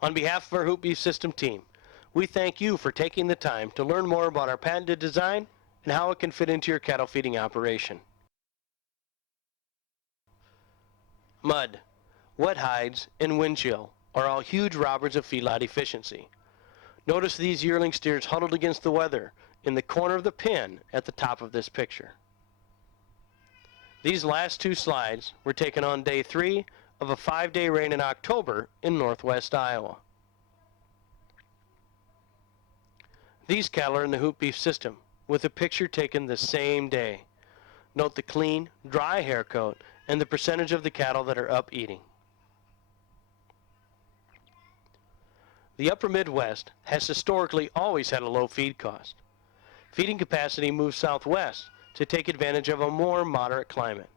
On behalf of our Hoop Beef System team, we thank you for taking the time to learn more about our patented design and how it can fit into your cattle feeding operation. Mud, wet hides, and wind chill are all huge robbers of feedlot efficiency. Notice these yearling steers huddled against the weather in the corner of the pen at the top of this picture. These last two slides were taken on day 3 of a 5-day rain in October in northwest Iowa. These cattle are in the Hoop Beef System with a picture taken the same day. Note the clean, dry hair coat and the percentage of the cattle that are up eating. The upper Midwest has historically always had a low feed cost. Feeding capacity moves southwest to take advantage of a more moderate climate.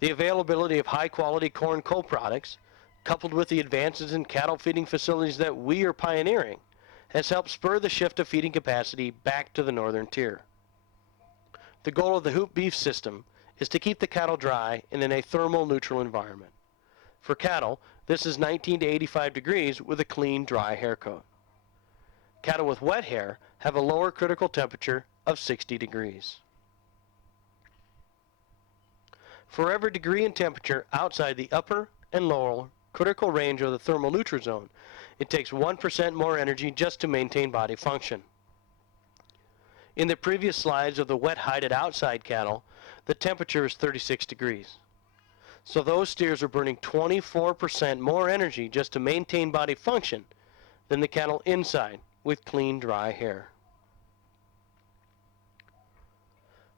The availability of high-quality corn co-products, coupled with the advances in cattle feeding facilities that we are pioneering, has helped spur the shift of feeding capacity back to the northern tier. The goal of the Hoop Beef System is to keep the cattle dry and in a thermal neutral environment. For cattle, this is 19 to 85 degrees with a clean, dry hair coat. Cattle with wet hair have a lower critical temperature of 60 degrees. For every degree in temperature outside the upper and lower critical range of the thermal neutral zone, it takes 1% more energy just to maintain body function. In the previous slides of the wet hided outside cattle, the temperature is 36 degrees. So those steers are burning 24% more energy just to maintain body function than the cattle inside with clean, dry hair.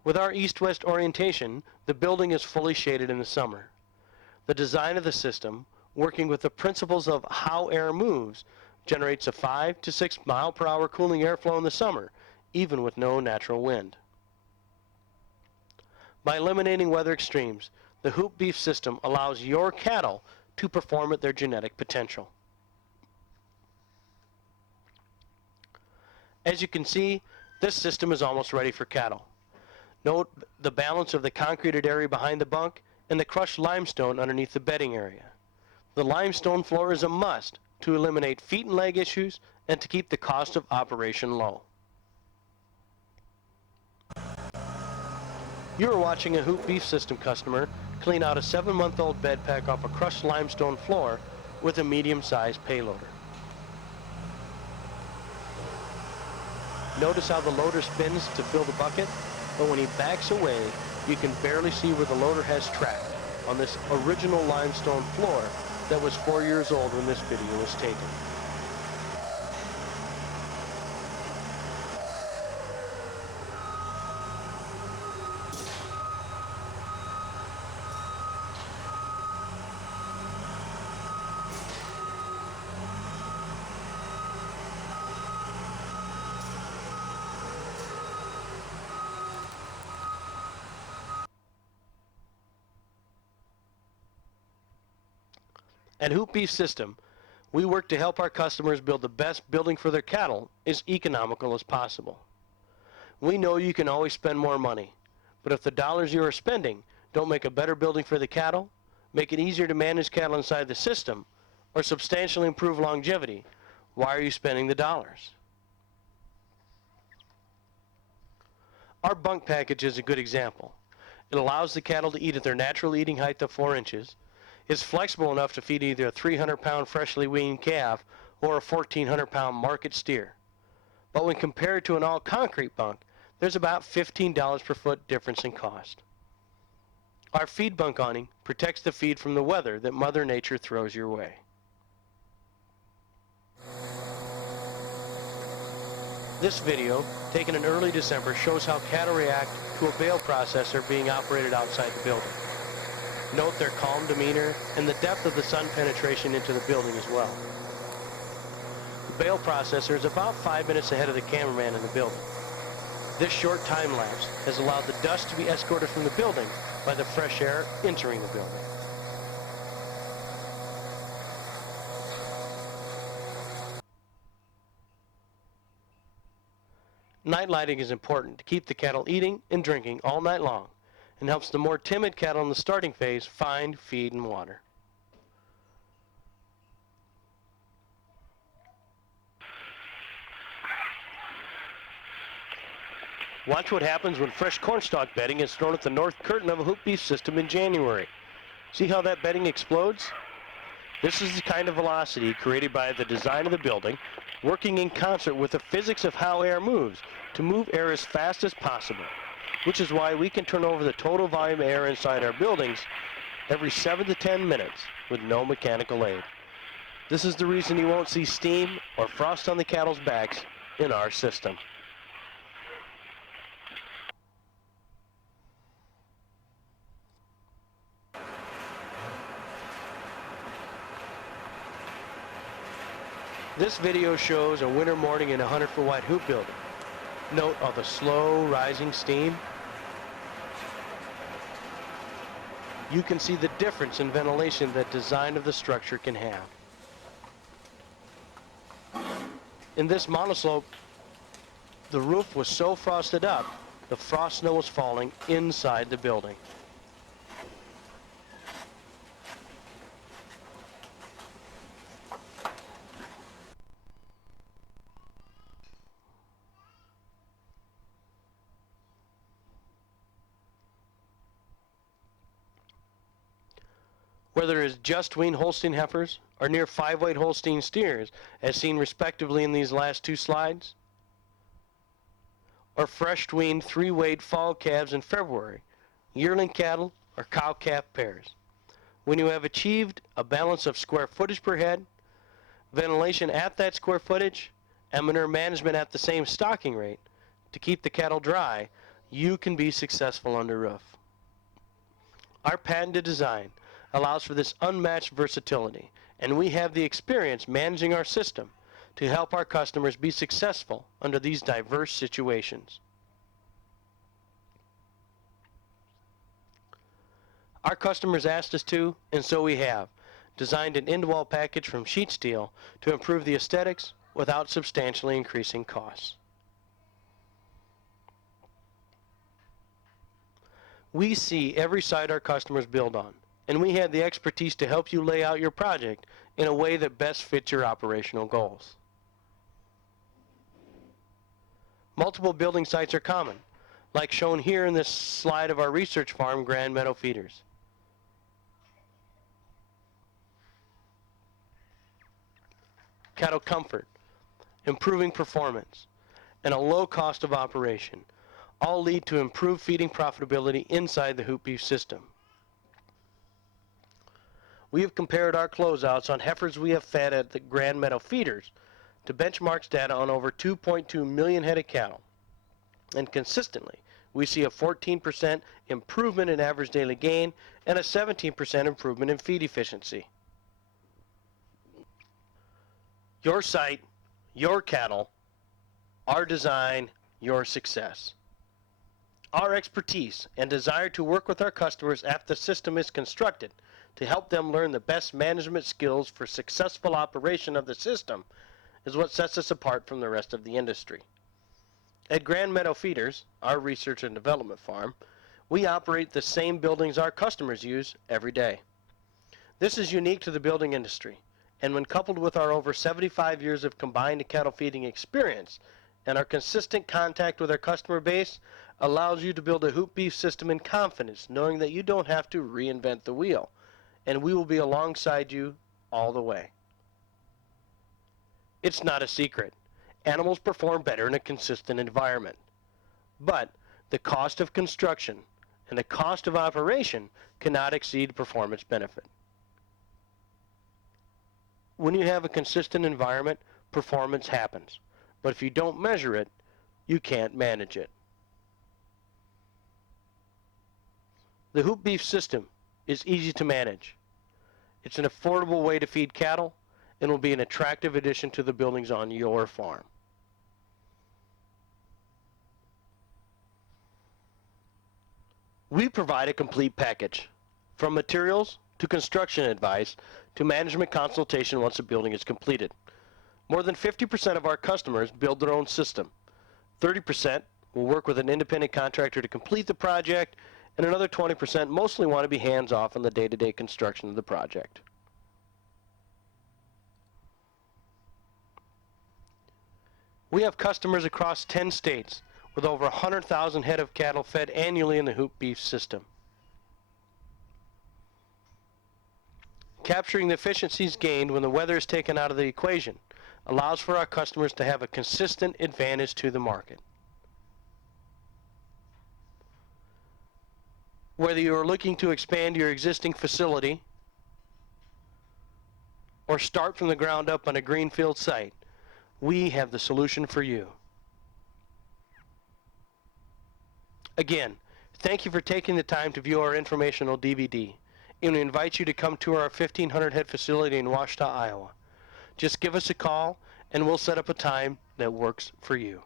With our east-west orientation, the building is fully shaded in the summer. The design of the system, working with the principles of how air moves, generates a 5 to 6 mile per hour cooling airflow in the summer, even with no natural wind. By eliminating weather extremes, the Hoop Beef System allows your cattle to perform at their genetic potential. As you can see, this system is almost ready for cattle. Note the balance of the concreted area behind the bunk and the crushed limestone underneath the bedding area. The limestone floor is a must to eliminate feet and leg issues and to keep the cost of operation low. You are watching a Hoop Beef System customer clean out a 7-month-old bed pack off a crushed limestone floor with a medium-sized payloader. Notice how the loader spins to fill the bucket, but when he backs away, you can barely see where the loader has tracked on this original limestone floor that was 4 years old when this video was taken. At Hoop Beef System, we work to help our customers build the best building for their cattle as economical as possible. We know you can always spend more money, but if the dollars you are spending don't make a better building for the cattle, make it easier to manage cattle inside the system, or substantially improve longevity, why are you spending the dollars? Our Bunk Package is a good example. It allows the cattle to eat at their natural eating height of 4 inches, is flexible enough to feed either a 300-pound freshly weaned calf or a 1,400-pound market steer. But when compared to an all-concrete bunk, there's about $15 per foot difference in cost. Our feed bunk awning protects the feed from the weather that Mother Nature throws your way. This video, taken in early December, shows how cattle react to a bale processor being operated outside the building. Note their calm demeanor and the depth of the sun penetration into the building as well. The bale processor is about 5 minutes ahead of the cameraman in the building. This short time lapse has allowed the dust to be escorted from the building by the fresh air entering the building. Night lighting is important to keep the cattle eating and drinking all night long, and helps the more timid cattle in the starting phase find feed and water. Watch what happens when fresh cornstalk bedding is thrown at the north curtain of a hoop beef system in January. See how that bedding explodes? This is the kind of velocity created by the design of the building, working in concert with the physics of how air moves to move air as fast as possible, which is why we can turn over the total volume of air inside our buildings every 7 to 10 minutes with no mechanical aid. This is the reason you won't see steam or frost on the cattle's backs in our system. This video shows a winter morning in a 100-foot wide hoop building. Note all the slow rising steam. You can see the difference in ventilation that design of the structure can have. In this monoslope, the roof was so frosted up, the frost snow was falling inside the building. Whether it is just weaned Holstein heifers or near 5-weight Holstein steers, as seen respectively in these last two slides, or fresh weaned 3-weight fall calves in February, yearling cattle, or cow-calf pairs. When you have achieved a balance of square footage per head, ventilation at that square footage, and manure management at the same stocking rate to keep the cattle dry, you can be successful under roof. Our patented design allows for this unmatched versatility, and we have the experience managing our system to help our customers be successful under these diverse situations. Our customers asked us to, and so we have, designed an end wall package from sheet steel to improve the aesthetics without substantially increasing costs. We see every site our customers build on, and we have the expertise to help you lay out your project in a way that best fits your operational goals. Multiple building sites are common, like shown here in this slide of our research farm, Grand Meadow Feeders. Cattle comfort, improving performance, and a low cost of operation all lead to improved feeding profitability inside the hoop beef system. We have compared our closeouts on heifers we have fed at the Grand Meadow Feeders to benchmarks data on over 2.2 million head of cattle. And consistently, we see a 14% improvement in average daily gain and a 17% improvement in feed efficiency. Your site, your cattle, our design, your success. Our expertise and desire to work with our customers after the system is constructed to help them learn the best management skills for successful operation of the system is what sets us apart from the rest of the industry. At Grand Meadow Feeders, our research and development farm, we operate the same buildings our customers use every day. This is unique to the building industry, and when coupled with our over 75 years of combined cattle feeding experience and our consistent contact with our customer base, allows you to build a hoop beef system in confidence, knowing that you don't have to reinvent the wheel, and we will be alongside you all the way. It's not a secret. Animals perform better in a consistent environment. But the cost of construction and the cost of operation cannot exceed performance benefit. When you have a consistent environment, performance happens. But if you don't measure it, you can't manage it. The hoop beef system is easy to manage. It's an affordable way to feed cattle and will be an attractive addition to the buildings on your farm. We provide a complete package, from materials to construction advice to management consultation once a building is completed. More than 50% of our customers build their own system. 30% will work with an independent contractor to complete the project, and another 20% mostly want to be hands-off on the day-to-day construction of the project. We have customers across 10 states with over 100,000 head of cattle fed annually in the hoop beef system. Capturing the efficiencies gained when the weather is taken out of the equation allows for our customers to have a consistent advantage to the market. Whether you are looking to expand your existing facility or start from the ground up on a greenfield site, we have the solution for you. Again, thank you for taking the time to view our informational DVD, and we invite you to come to our 1,500 head facility in Washita, Iowa. Just give us a call and we'll set up a time that works for you.